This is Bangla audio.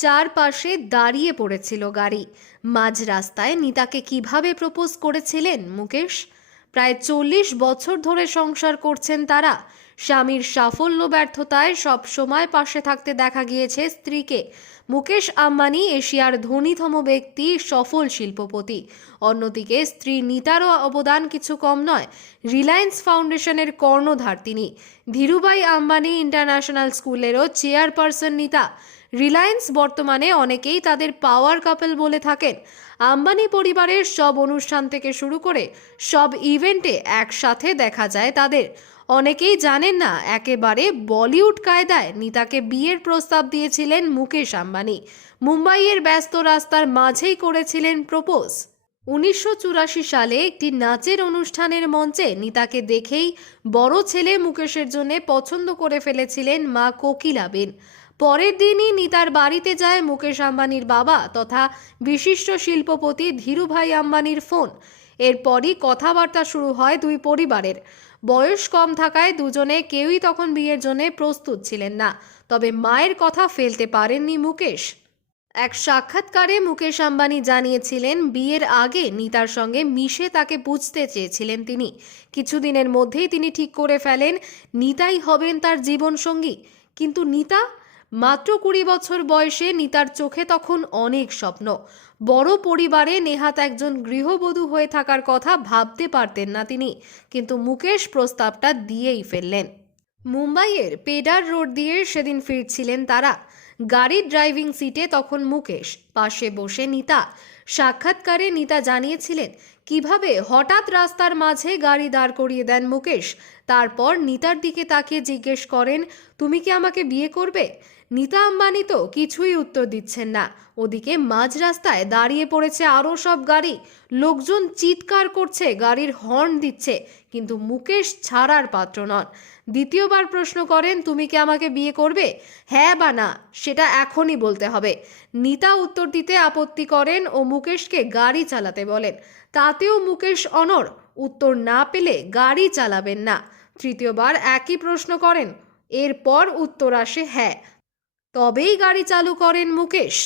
চারপাশে দাঁড়িয়ে পড়েছিল গাড়ি। মাঝ রাস্তায় নিতাকে কীভাবে প্রপোজ করেছিলেন মুকেশ? প্রায় চল্লিশ বছর ধরে সংসার করছেন তারা। স্বামীর সাফল্য ব্যর্থতায় সব সময় পাশে থাকতে দেখা গিয়েছে স্ত্রীকে। মুকেশ আম্বানি এশিয়ার ধনীতম ব্যক্তি, সফল শিল্পপতি। অন্যদিকে স্ত্রী নিতারও অবদান কিছু কম নয়, রিলায়েন্স ফাউন্ডেশনের কর্ণধার তিনি। ধীরুভাই আম্বানি ইন্টারন্যাশনাল স্কুলেরও চেয়ারপারসন নিতা। রিলায়েন্স বর্তমানে অনেকেই তাদের পাওয়ার কাপেল বলে থাকেন। আম্বানি পরিবারের সব অনুষ্ঠান থেকে শুরু করে সব ইভেন্টে একসাথে দেখা যায় তাদের। অনেকেই জানেন না, একেবারে বলিউড কায়দায় নিতাকে বিয়ের প্রস্তাব দিয়েছিলেন মুকেশ আম্বানি। মুম্বাইয়ের ব্যস্ত রাস্তার মাঝেই করেছিলেন প্রপোজ। উনিশশো চুরাশি সালে একটি নাচের অনুষ্ঠানের মঞ্চে নিতাকে দেখেই বড় ছেলে মুকেশের জন্য পছন্দ করে ফেলেছিলেন মা কোকিলাবেন পরের দিনই নিতার বাড়িতে যায় মুকেশ আম্বানির বাবা তথা বিশিষ্ট শিল্পপতি ধীরুভাই আম্বানির ফোন। এরপরই কথাবার্তা শুরু হয় দুই পরিবারের। বয়স কম থাকায় দুজনে কেউই তখন বিয়ের জন্য প্রস্তুত ছিলেন না। তবে মায়ের কথা ফেলতে পারেননি মুকেশ। এক সাক্ষাৎকারে মুকেশ আম্বানি জানিয়েছিলেন, বিয়ের আগে নিতার সঙ্গে মিশে তাকে বুঝতে চেয়েছিলেন তিনি। কিছুদিনের মধ্যেই তিনি ঠিক করে ফেলেন, নিতাই হবেন তার জীবনসঙ্গী। কিন্তু নিতা মাত্র কুড়ি বছর বয়সে নিতার চোখে তখন অনেক স্বপ্ন। বড় পরিবারে নেহাত একজন গৃহবধূ হয়ে থাকার কথা ভাবতে পারতেন না তিনি, কিন্তু মুকেশ প্রস্তাবটা দিয়েই ফেললেন। মুম্বাইয়ের পেডার রোড দিয়ে সেদিন ফিরছিলেন তারা। গাড়ির ড্রাইভিং সিটে তখন মুকেশ, পাশে বসে নিতা। সাক্ষাৎকারে নিতা জানিয়েছিলেন, কীভাবে হঠাৎ রাস্তার মাঝে গাড়ি দাঁড় করিয়ে দেন মুকেশ? তারপর নিতার দিকে তাকিয়ে জিজ্ঞেস করেন, তুমি কি আমাকে বিয়ে করবে? নিতা আম্বানি তো কিছুই উত্তর দিচ্ছেন না। ওদিকে মাঝ রাস্তায় দাঁড়িয়ে পড়েছে আরও সব গাড়ি। লোকজন চিৎকার করছে, গাড়ির হর্ন দিচ্ছে, কিন্তু মুকেশ ছাড়ার পাত্র নন। দ্বিতীয়বার প্রশ্ন করেন, তুমি কি আমাকে বিয়ে করবে? হ্যাঁ বা না, সেটা এখনই বলতে হবে। নিতা উত্তর দিতে আপত্তি করেন ও মুকেশকে গাড়ি চালাতে বলেন। তাতেও মুকেশ অনর উত্তর না পেলে গাড়ি চালাবেন না। তৃতীয়বার একই প্রশ্ন করেন, এরপর উত্তর আসে হ্যাঁ। তবেই গাড়ি চালু করেন মুকেশ।